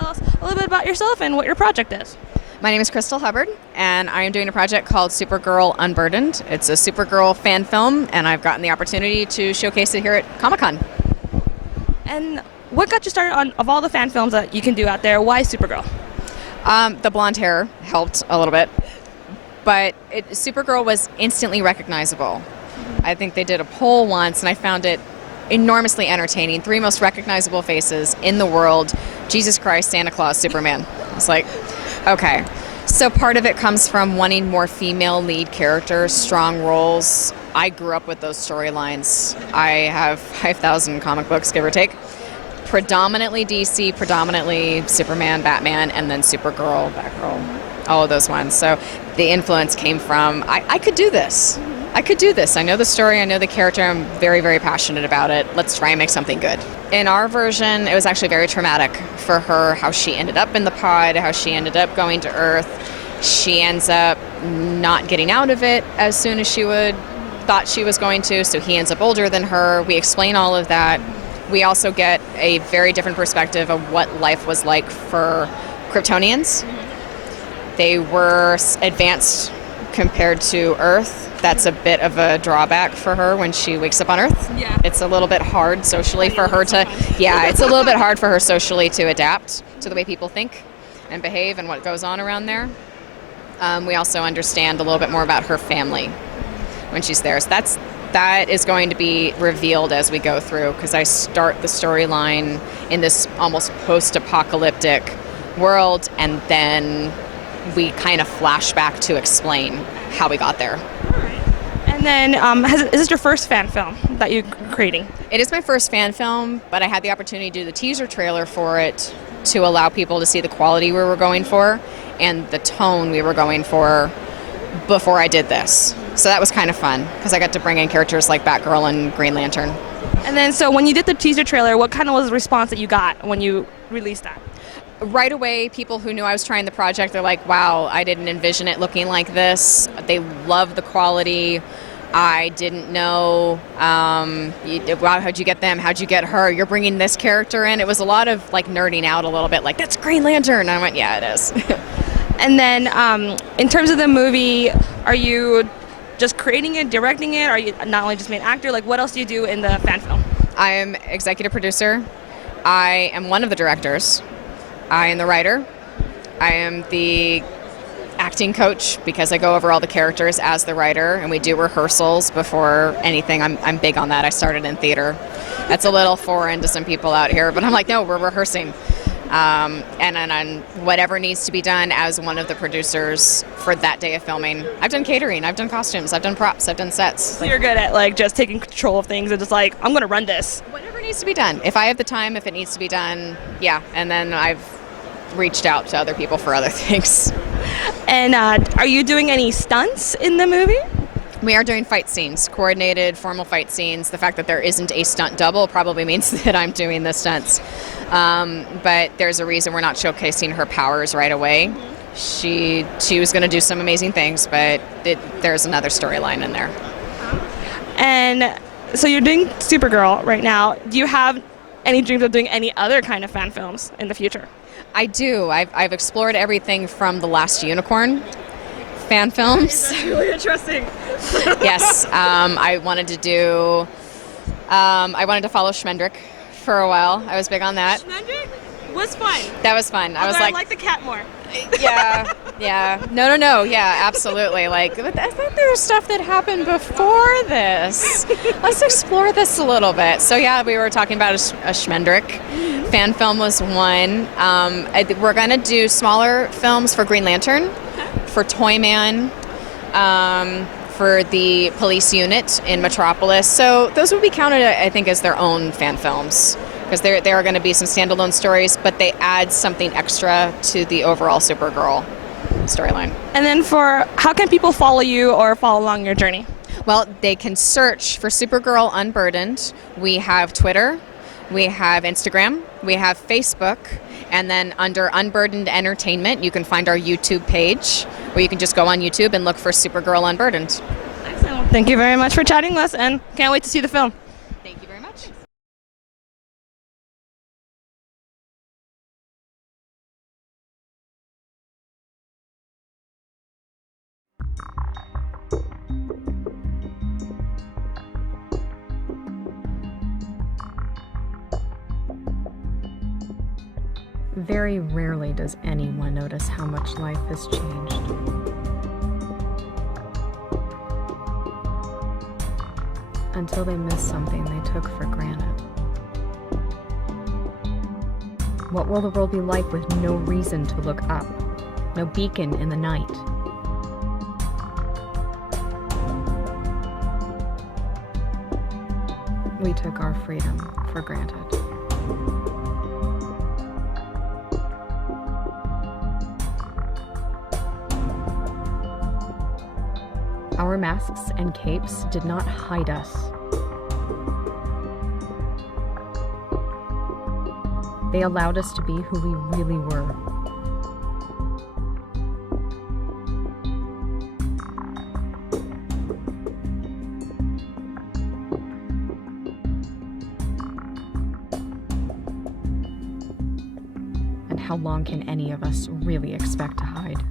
tell us a little bit about yourself and what your project is. My name is Hubbard, and I am doing a project called Supergirl Unburdened. It's a Supergirl fan film, and I've gotten the opportunity to showcase it here at Comic-Con. And what got you started on, of all the fan films that you can do out there, why Supergirl? The blonde hair helped a little bit, but Supergirl was instantly recognizable. I think they did a poll once, and I found it enormously entertaining. 3 most recognizable faces in the world: Jesus Christ, Santa Claus, Superman. It's like, okay. So part of it comes from wanting more female lead characters, strong roles. I grew up with those storylines. I have 5,000 comic books, give or take. Predominantly DC, predominantly Superman, Batman, and then Supergirl, Batgirl, all of those ones. So the influence came from, I could do this. I could do this. I know the story, I know the character, I'm very, very passionate about it. Let's try and make something good. In our version, it was actually very traumatic for her, how she ended up in the pod, how she ended up going to Earth. She ends up not getting out of it as soon as she thought she was going to, so he ends up older than her. We explain all of that. We also get a very different perspective of what life was like for Kryptonians. They were advanced compared to Earth. That's a bit of a drawback for her when she wakes up on Earth. Yeah. It's a little bit hard socially for her to, it's a little bit hard for her socially to adapt to the way people think and behave and what goes on around there. We also understand a little bit more about her family when she's there. So that is going to be revealed as we go through, because I start the storyline in this almost post-apocalyptic world, and then we kind of flash back to explain how we got there. And then, is this your first fan film that you're creating? It is my first fan film, but I had the opportunity to do the teaser trailer for it to allow people to see the quality we were going for and the tone we were going for before I did this. So that was kind of fun, because I got to bring in characters like Batgirl and Green Lantern. And then, so when you did the teaser trailer, what kind of was the response that you got when you released that? Right away, people who knew I was trying the project, they're like, wow, I didn't envision it looking like this. They love the quality. I didn't know, wow, how'd you get them? How'd you get her? You're bringing this character in. It was a lot of like nerding out a little bit, like, that's Green Lantern. And I went, yeah, it is. And then in terms of the movie, are you just creating it, directing it? Are you not only just main actor? Like, what else do you do in the fan film? I am executive producer. I am one of the directors. I am the writer. I am the acting coach, because I go over all the characters as the writer, and we do rehearsals before anything. I'm big on that. I started in theater. That's a little foreign to some people out here, but I'm like, no, we're rehearsing. And then whatever needs to be done as one of the producers for that day of filming. I've done catering, I've done costumes, I've done props, I've done sets. So you're good at like just taking control of things and just like, I'm going to run this. Whatever needs to be done. If I have the time, if it needs to be done, yeah. And then I've reached out to other people for other things. And are you doing any stunts in the movie? We are doing fight scenes, coordinated, formal fight scenes. The fact that there isn't a stunt double probably means that I'm doing the stunts. But there's a reason we're not showcasing her powers right away. She was going to do some amazing things, but there's another storyline in there. And so you're doing Supergirl right now. Do you have any dreams of doing any other kind of fan films in the future? I do. I've explored everything from The Last Unicorn fan films. That's really interesting. Yes. I wanted to follow Schmendrick for a while. I was big on that. Schmendrick was fun. That was fun. I was I like, like the cat more. Yeah. No. Yeah, absolutely. Like, I think there's stuff that happened before this. Let's explore this a little bit. So yeah, we were talking about a Schmendrick. Fan film was one. We're going to do smaller films for Green Lantern, for Toyman, for the police unit in Metropolis. So those would be counted, I think, as their own fan films, because there are going to be some standalone stories, but they add something extra to the overall Supergirl storyline. And then how can people follow you or follow along your journey? Well, they can search for Supergirl Unburdened. We have Twitter, we have Instagram, we have Facebook, and then under Unburdened Entertainment, you can find our YouTube page, where you can just go on YouTube and look for Supergirl Unburdened. Excellent. Thank you very much for chatting with us, and can't wait to see the film. Very rarely does anyone notice how much life has changed. Until they miss something they took for granted. What will the world be like with no reason to look up? No beacon in the night? We took our freedom for granted. Our masks and capes did not hide us. They allowed us to be who we really were. And how long can any of us really expect to hide?